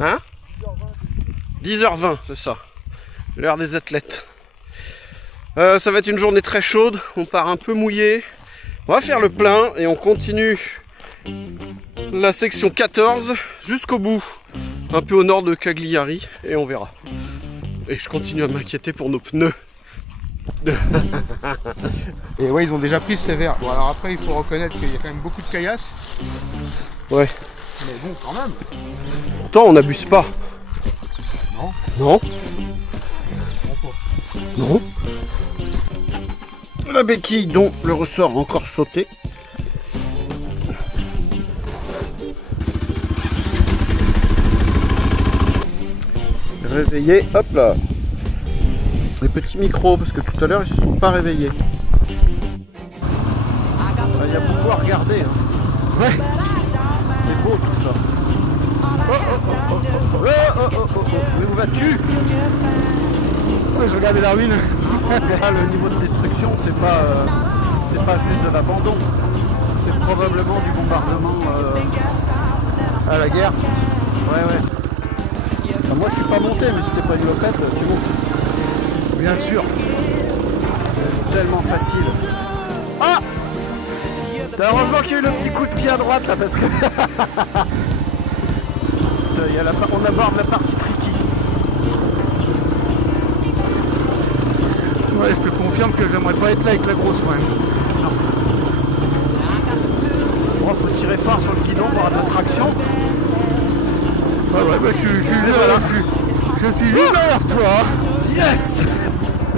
Hein? 10h20, c'est ça. L'heure des athlètes. Ça va être une journée très chaude. On part un peu mouillé. On va faire le plein et on continue la section 14 jusqu'au bout. Un peu au nord de Cagliari et on verra. Et je continue à m'inquiéter pour nos pneus. Et ouais, ils ont déjà pris sévère. Bon, alors après, il faut reconnaître qu'il y a quand même beaucoup de caillasses. Ouais. Mais bon, quand même. Pourtant, on n'abuse pas. Non. Non. Non. La béquille dont le ressort a encore sauté. Réveillé, hop là. Les petits micros, parce que tout à l'heure ils se sont pas réveillés. Il y a beaucoup à regarder. Hein. Ouais. C'est beau tout ça. Mais où vas-tu? Ouais, je regardais la ruine. Là, le niveau de destruction, c'est pas juste de l'abandon. C'est probablement du bombardement À la guerre. Ouais. Enfin, moi je suis pas monté, mais si t'es pas une lopette, tu montes. Bien sûr. Tellement facile. Ah! Heureusement qu'il y a eu le petit coup de pied à droite là parce que on aborde la partie tricky. Ouais, je te confirme que j'aimerais pas être là avec la grosse quand même. Non. Bon, faut tirer fort sur le guidon pour avoir de la traction. Ouais, bah, je suis juste derrière toi. Yes!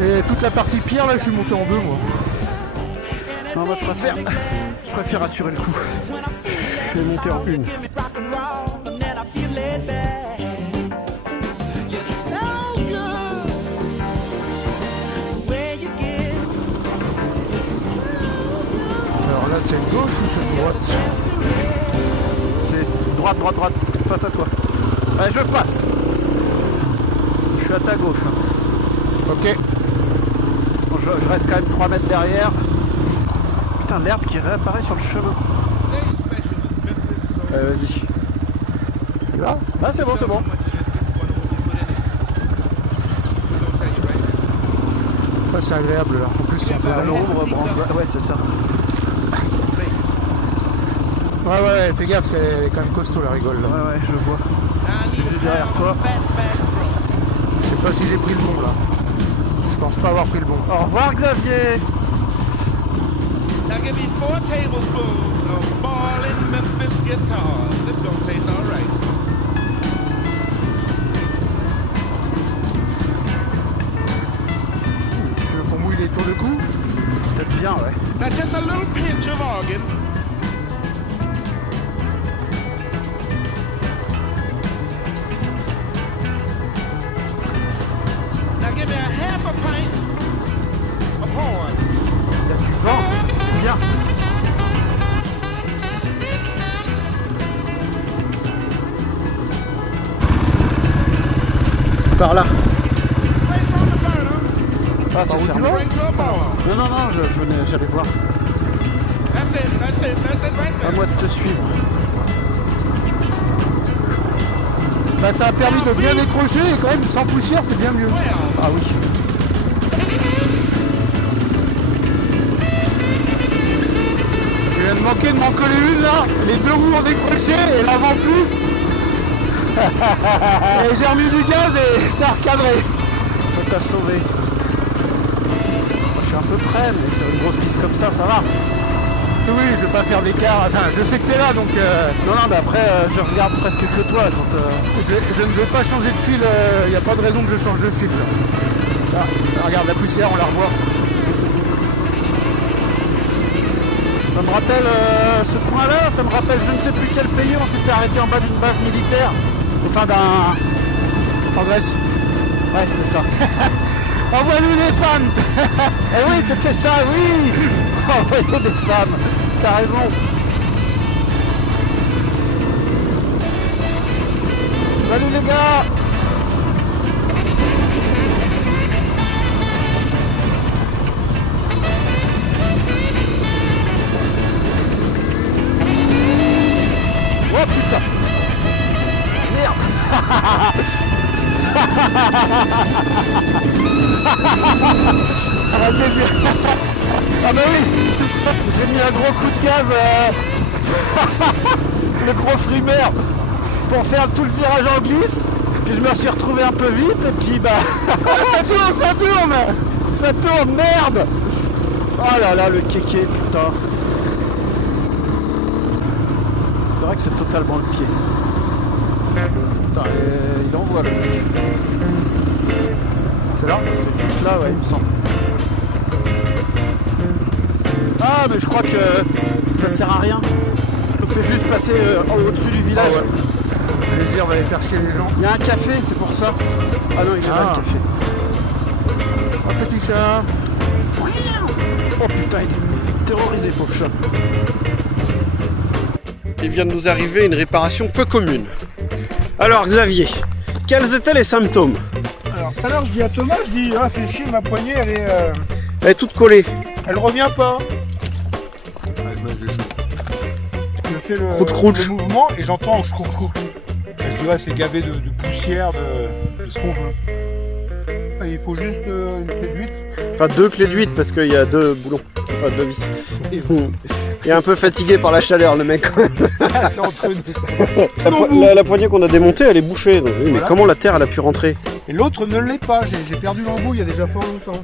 Et toute la partie pierre là, je suis monté en deux moi. Non, moi je préfère assurer le coup. Je vais monter en une. Alors là, c'est gauche ou c'est droite? C'est droite, face à toi. Ouais, je passe. Je suis à ta gauche. Ok. Bon, je reste quand même 3 mètres derrière. Putain, l'herbe qui réapparaît sur le chemin. Vas-y. Là? Ah, c'est bon. Ouais, c'est agréable là. En plus, c'est un peu À l'ombre, branche. Ouais, c'est ça. Ouais, fais gaffe parce qu'elle est quand même costaud la rigole là. Ouais, je vois. Je suis derrière toi. Je sais pas si j'ai pris le bon là. Je pense pas avoir pris le bon. Au revoir, Xavier. Now give me 4 tablespoons of boiling Memphis guitars. This don't taste all right. Tu veux qu'on mouille les tours de cou? Peut-être bien, ouais. Now just a little pinch of organ. Now give me a half a pint of horn. Il y a du vent, ça fait bien. Par là. Right from the burner, Ah, c'est fermé. bring to a boil. Non, j'allais voir. That's it right À there. moi de te suivre. Bah ça a permis de bien décrocher et quand même sans poussière c'est bien mieux. Well, Ah oui. Je viens de manquer de m'en coller une là. Les deux roues ont décroché et l'avant plus. Et j'ai remis du gaz et ça a recadré. Ça t'a sauvé. Je suis un peu près, mais sur une grosse piste comme ça va. Oui, je vais pas faire d'écart. Enfin, je sais que t'es là donc Non, mais après, je regarde presque que toi quand... je ne veux pas changer de fil. Il n'y a pas de raison que je change de fil. Là, regarde la poussière, on la revoit. Ça me rappelle ce coin-là, ça me rappelle je ne sais plus quel pays, on s'était arrêté en bas d'une base militaire. Enfin En Grèce. Ouais, c'est ça. Envoie-nous les femmes. Eh oui, c'était ça, oui. Envoyez des femmes, t'as raison. Salut les gars. Oh putain. Merde. Ah bah oui, j'ai mis un gros coup de gaz, le gros frimeur, pour faire tout le virage en glisse. Puis je me suis retrouvé un peu vite et puis bah ça tourne, merde. Oh là là, le kéké, putain. C'est vrai que c'est totalement le pied. Putain, il envoie le mec. C'est là? C'est juste là, ouais, il me semble. Ah, mais je crois que ça sert à rien. On fait juste passer au-dessus du village. Ah ouais. Allez-y, on va aller faire chier les gens. Il y a un café, c'est pour ça. Ah non, il y a pas de café. Un petit chat. Oh putain, il est terrorisé, pauvre chat. Il vient de nous arriver une réparation peu commune. Alors Xavier, quels étaient les symptômes? Alors tout à l'heure je dis à Thomas, je dis ah fais chier, ma poignée Elle est toute collée. elle revient pas. Je fais le mouvement et j'entends croc. Je dis ouais c'est gavé de poussière, de ce qu'on veut. Il faut juste une clé de 8. Enfin 2 clés de 8 parce qu'il y a 2 boulons, enfin 2 vis. Il est un peu fatigué par la chaleur le mec. C'est entre nous. La poignée qu'on a démontée elle est bouchée. Donc, mais Voilà. comment la terre elle a pu rentrer? Et l'autre ne l'est pas, j'ai perdu l'embout il y a déjà fort longtemps.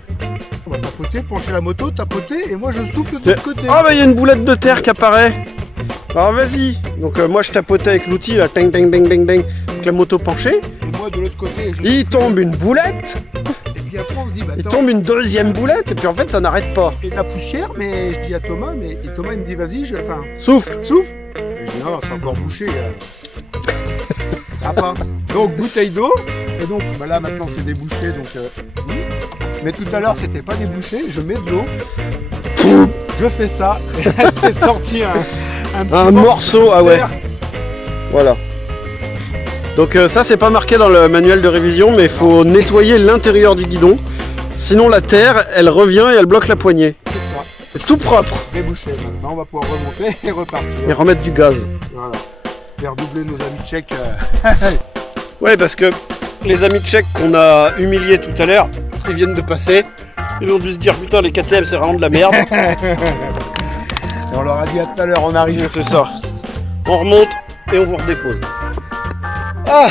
On va tapoter, pencher la moto, tapoter et moi je souffle de l'autre côté. Ah bah il y a une boulette de terre qui apparaît. Alors vas-y. Donc moi je tapotais avec l'outil là, tang tang bang bang bang, avec la moto penchée. Et moi de l'autre côté, Il tombe une boulette, et puis après on se dit bah il attends, tombe une deuxième boulette et puis en fait ça n'arrête pas. et de la poussière, mais je dis à Thomas, et Thomas il me dit vas-y, Souffle. souffle. Et je dis non, c'est encore bouché. Ah pas. Donc bouteille d'eau, et donc bah là maintenant c'est débouché, donc oui. Mais tout à l'heure c'était pas débouché, je mets de l'eau, je fais ça, et là t'es sorti un petit Un morceau, ah ouais. terre. Voilà. Donc ça c'est pas marqué dans le manuel de révision mais il faut nettoyer l'intérieur du guidon. Sinon la terre elle revient et elle bloque la poignée. C'est ça, C'est tout propre. débouché. Maintenant on va pouvoir remonter et repartir. Et remettre du gaz. Voilà. Faire doubler nos amis tchèques. Ouais parce que les amis tchèques qu'on a humiliés tout à l'heure, ils viennent de passer. Ils ont dû se dire putain les KTM c'est vraiment de la merde. On leur a dit à tout à l'heure, on arrive. C'est ça. On remonte et on vous redépose. Ah